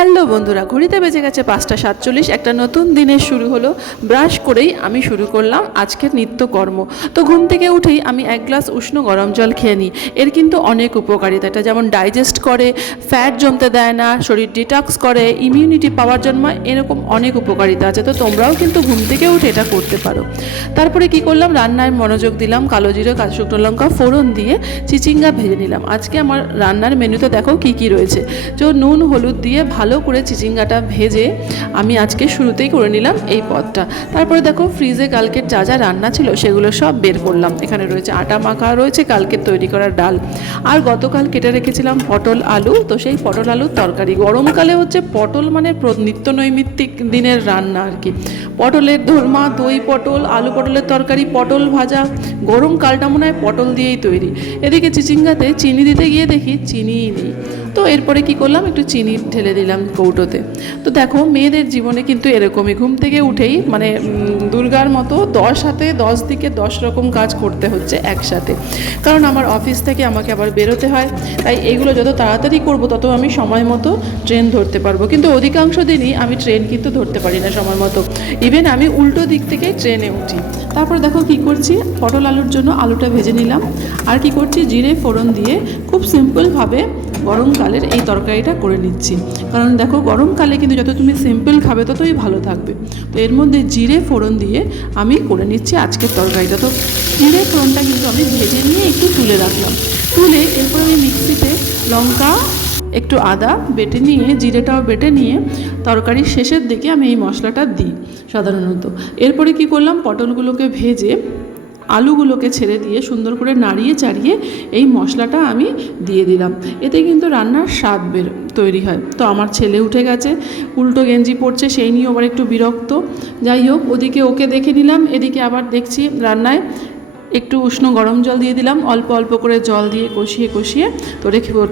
Hello বন্ধুরা, ঘড়িতে বেজে গেছে 5:47। একটা নতুন দিনের শুরু হলো। ব্রাশ করেই আমি শুরু করলাম আজকের নিত্যকর্ম। তো ঘুম থেকে উঠেই আমি এক গ্লাস উষ্ণ গরম জল খেয়ে নিই। এর কিন্তু অনেক উপকারিতা, এটা যেমন ডাইজেস্ট করে, ফ্যাট জমতে দেয় না, শরীর ডিটক্স করে, ইমিউনিটি পাওয়ার জন্মায়, এরকম অনেক উপকারিতা আছে। তো তোমরাও কিন্তু ঘুম থেকে উঠে এটা করতে পারো। তারপরে কি করলাম, রান্নায় মনোযোগ দিলাম। কালো জিরে, কাঁচা শুকনো লঙ্কা ফোড়ন দিয়ে চিচিঙ্গা ভেজে নিলাম। আজকে আমার রান্নার মেনুতে দেখো কি কি রয়েছে। তো নুন হলুদ দিয়ে ভালো করে চিচিঙ্গাটা ভেজে আমি আজকে শুরুতেই করে নিলাম এই পদটা। তারপরে দেখো ফ্রিজে কালকের যা যা রান্না ছিল সেগুলো সব বের করলাম। এখানে রয়েছে আটা মাখা, রয়েছে কালকের তৈরি করা ডাল, আর গতকাল কেটে রেখেছিলাম পটল আলু। তো সেই পটল আলুর তরকারি, গরমকালে হচ্ছে পটল মানে নিত্য নৈমিত্তিক দিনের রান্না আর কি। পটলের দোরমা, দই পটল, আলু পটলের তরকারি, পটল ভাজা, গরমকালটা মনে হয় পটল দিয়েই তৈরি। এদিকে চিচিঙ্গাতে চিনি দিতে গিয়ে দেখি চিনিই নেই। তো এরপরে কি করলাম, একটু চিনি ঢেলে দিলাম কৌটোতে। তো দেখো মেয়েদের জীবনে কিন্তু এরকমই, ঘুম থেকে উঠেই মানে দুর্গার মতো 10 হাতে 10 দিকে 10 রকম কাজ করতে হচ্ছে একসাথে। কারণ আমার অফিস থেকে আমাকে আবার বেরোতে হয়, তাই এগুলো যত তাড়াতাড়ি করব তত আমি সময় মতো ট্রেন ধরতে পারবো। কিন্তু অধিকাংশ দিনই আমি ট্রেন কিন্তু ধরতে পারি না সময় মতো, ইভেন আমি উল্টো দিক থেকে ট্রেনে উঠি। তারপর দেখো কি করছি, পটল আলুর জন্য আলুটা ভেজে নিলাম। আর কি করছি, জিরে ফোড়ন দিয়ে খুব সিম্পলভাবে গরমকালের এই তরকারিটা করে নিচ্ছি। কারণ দেখো গরমকালে কিন্তু যত তুমি সিম্পল খাবে ততই ভালো থাকবে। তো এর মধ্যে জিরে ফোড়ন দিয়ে আমি করে নিচ্ছি আজকের তরকারিটা। তো জিরে ফোড়নটা কিন্তু আমি ভেজে নিয়ে একটু তুলে রাখলাম। তুলে এরপর আমি মিক্সিতে লঙ্কা, একটু আদা বেটে নিয়ে, জিরেটাও বেটে নিয়ে তরকারির শেষের দিকে আমি এই মশলাটা দিই সাধারণত। এরপরে কি করলাম, পটলগুলোকে ভেজে আলুগুলোকে ছেড়ে দিয়ে সুন্দর করে নাড়িয়ে চাড়িয়ে এই মশলাটা আমি দিয়ে দিলাম। এতে কিন্তু রান্নার স্বাদ তৈরি হয়। তো আমার ছেলে উঠে গেছে, উল্টো গেঞ্জি পরছে, সেই নিয়ে আবার একটু বিরক্ত। যাই হোক, ওদিকে ওকে দেখে নিলাম, এদিকে আবার দেখছি রান্নায় একটু উষ্ণ গরম জল দিয়ে দিলাম, অল্প অল্প করে জল দিয়ে কষিয়ে কষিয়ে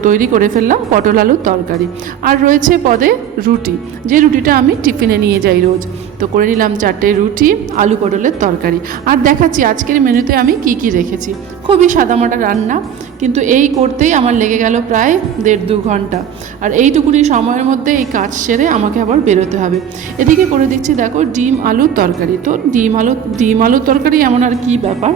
তৈরি করে ফেললাম পটল আলুর তরকারি। আর রয়েছে পদে রুটি, যে রুটিটা আমি টিফিনে নিয়ে যাই রোজ। তো করে নিলাম 4টে রুটি, আলু পটলের তরকারি। আর দেখাচ্ছি আজকের মেনুতে আমি কি কি রেখেছি। খুবই সাদামাটা রান্না, কিন্তু এই করতেই আমার লেগে গেল প্রায় 1.5-2 ঘন্টা। আর এইটুকুনি সময়ের মধ্যে এই কাজ সেরে আমাকে আবার বেরোতে হবে। এদিকে করে দিচ্ছি দেখো ডিম আলুর তরকারি। তো ডিম আলুর তরকারি এমন আর কি ব্যাপার,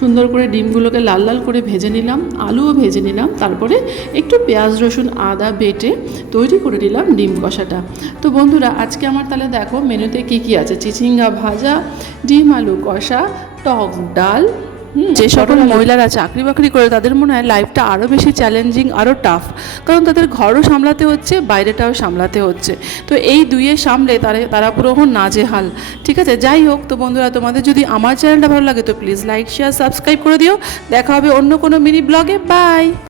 সুন্দর করে ডিমগুলোকে লাল লাল করে ভেজে নিলাম, আলুও ভেজে নিলাম, তারপরে একটু পেঁয়াজ রসুন আদা বেটে তৈরি করে নিলাম ডিম কষাটা। তো বন্ধুরা আজকে আমার তাহলে দেখো মেনুতে কি কি আছে, চিচিঙ্গা ভাজা, ডিম আলু কষা, টক ডাল। যে সকল মহিলারা চাকরি বাকরি করে তাদের মনে হয় লাইফটা আরও বেশি চ্যালেঞ্জিং, আরও টাফ। কারণ তাদের ঘরও সামলাতে হচ্ছে, বাইরেটাও সামলাতে হচ্ছে। তো এই দুইয়ে সামলে তারা পুরো নাজেহাল। ঠিক আছে, যাই হোক। তো বন্ধুরা তোমাদের যদি আমার চ্যানেলটা ভালো লাগে তো প্লিজ লাইক শেয়ার সাবস্ক্রাইব করে দিও। দেখা হবে অন্য কোনো মিনি ব্লগে। বাই।